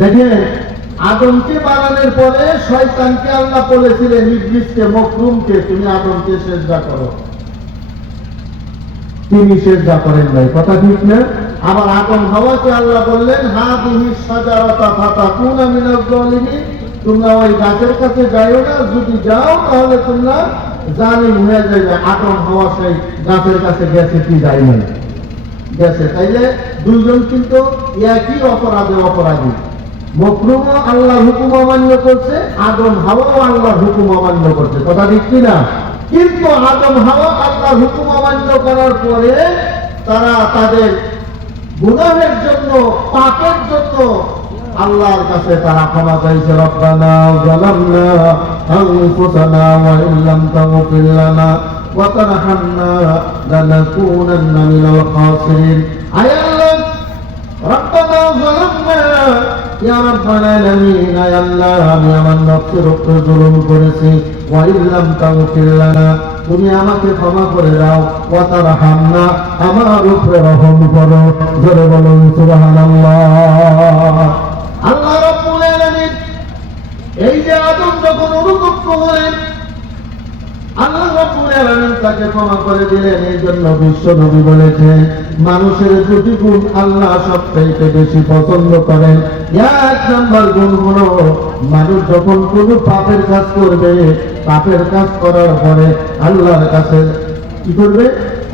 দেখেন আদমকে বানানোর পরে শয়তানকে আল্লাহ বলেছিলেন মকরুমকে, তুমি আদমকে করো। তিনি করেন নাই, কথা ঠিক না? আবার আদম আল্লাহ বললেন হা সাজারতা ফাতা তোমরা ওই গাছের কাছে যাইও না, যদি যাও তাহলে তোমরা জালিম হয়ে যাবে আদম হাওয়া সেই গাছের কাছে গেছে কি যাই না গেছে, তাইলে দুইজন কিন্তু একই অপরাধে অপরাধী। মকরুম আল্লাহর হুকুম অমান্য করছে, আদম হাওয়াও আল্লাহর হুকুম অমান্য করছে। কথা ঠিক না কিন্তু আদম হাওয়া আল্লাহর হুকুম অমান্য করার পরে তারা তাদের গুনাহের জন্য, পাপের জন্য আল্লাহর কাছে তারা ক্ষমা চাইছে। রব্বানা জালামনা আনফুসানা ওয়া ইল্লাম তাগফির লানা ওয়া তারহামনা লানাকুনান্না মিনাল খাসিরিন। আয় আল্লাহ রব্বানা জালামনা আমি আমার তুমি আমাকে ক্ষমা করে দাও। আমার উপরে রহম করো। জোরে বলুন সুবহানাল্লাহ আল্লাহ রাব্বুল আলামিন এই যে আদম যখন অনুতপ্ত হলেন আল্লাহ রাব্বুল আলামিন তাকে ক্ষমা করে দিলেন এই জন্য বিশ্ব নবী বলেছেন মানুষের দুটি গুণ আল্লাহ সবচাইতে বেশি পছন্দ করেন। এক নম্বর গুণ হলো, মানুষ যখন কোনো পাপের কাজ করবে, পাপের কাজ করার পরে আল্লাহর কাছে কি করবে?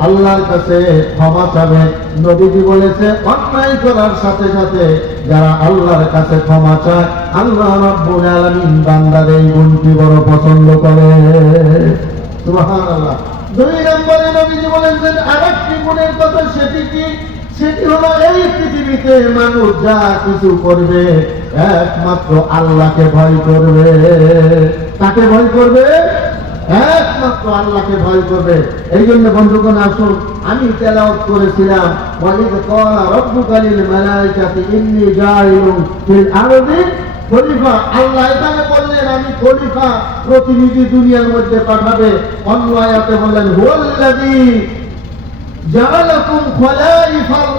আল্লাহর কাছে ক্ষমা চাবে। নবীজি বলেছে, অন্যায় করার সাথে সাথে যারা আল্লাহর কাছে ক্ষমা চায়, আল্লাহ রাব্বুল আলামিন বান্দার এই গুণটি বড় পছন্দ করে। দুই নম্বরে নবীজি গুণের কথা সেটি কি? সেটি হলো এই পৃথিবীতে মানুষ যা কিছু করবে, একমাত্র আল্লাহকে ভয় করবে। কাকে ভয় করবে? একমাত্র আল্লাহকে ভয় করবে। এই জন্য বন্ধুগণ, আসুন, আমি তেলাওয়াত করেছিলাম, ওয়ালিদ ক্বালা রাব্বুকা খলিফা, আল্লাহ এখানে বললেন, আমি খলিফা প্রতিনিধি দুনিয়ার মধ্যে পাঠাবে। অন্য আয়াতে বললেন, হুয়াল্লাযী জাআলাকুম খলাইফাল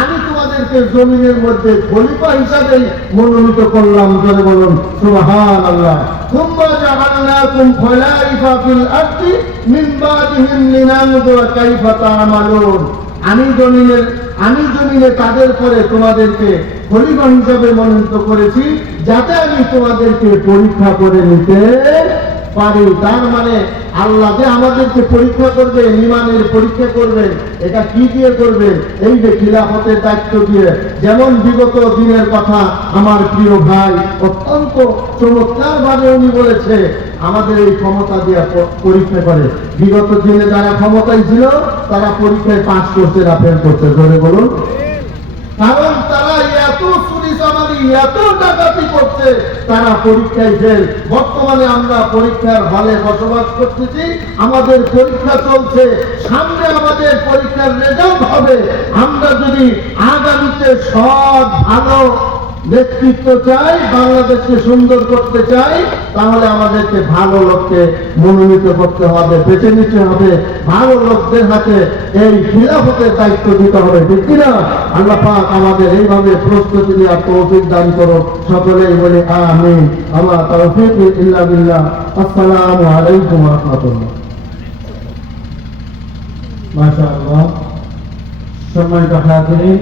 আমি তোমাদেরকে জমিনের মধ্যে খলিফা হিসাবে মনোনীত করলাম, জোরে বলুন, সুবহানাল্লাহ। থুম্মা জাআলনাকুম খলাইফা ফিল মিন বাদিহিম লিনানজুরা কাইফা তা'মালুন আমি জমিনের আমি জমিনে তাদের পরে তোমাদেরকে খলিফা হিসাবে মনোনীত করেছি, যাতে আমি তোমাদেরকে পরীক্ষা করে নিতে পারি, তার মানে আল্লাহ যে আমাদেরকে পরীক্ষা করবে, ইমানের পরীক্ষা করবেন এটা কি দিয়ে করবেন এই যে খিলাফতের দায়িত্ব দিয়ে। যেমন বিগত দিনের কথা আমার প্রিয় ভাই, অত্যন্ত চমৎকার ভাবে উনি বলেছে, আমাদের এই ক্ষমতা দিয়ে পরীক্ষা করে। বিগত দিনে যারা ক্ষমতায় ছিল, তারা পরীক্ষায় পাশ করছে না ফেল করছে। ধরে বলুন। কারণ তারা এত চুরি চামারি তারা পরীক্ষায় ফেল বর্তমানে আমরা পরীক্ষার হলে বসবাস করতেছি, আমাদের পরীক্ষা চলছে, সামনে আমাদের পরীক্ষার রেজাল্ট আমরা যদি আগামীতে সব ভালো নেতৃত্ব চাই, বাংলাদেশকে সুন্দর করতে চাই, তাহলে আমাদেরকে ভালো লোককে মনোনীত করতে হবে, বেছে নিতে হবে। ভালো লোকদের হাতে এই খিলাফতের দায়িত্ব দিতে হবে, ঠিক কিনা? আল্লাহ পাক আমাদের এইভাবে প্রস্তুতি নেওয়ার তৌফিক দান করো সকলেই বলে, আমিন। আমার তৌফিক ইল্লা বিল্লাহ। আসসালামু আলাইকুম রাহমাতুল্লাহ। মাশাআল্লাহ। সম্মানিত হাজিরিন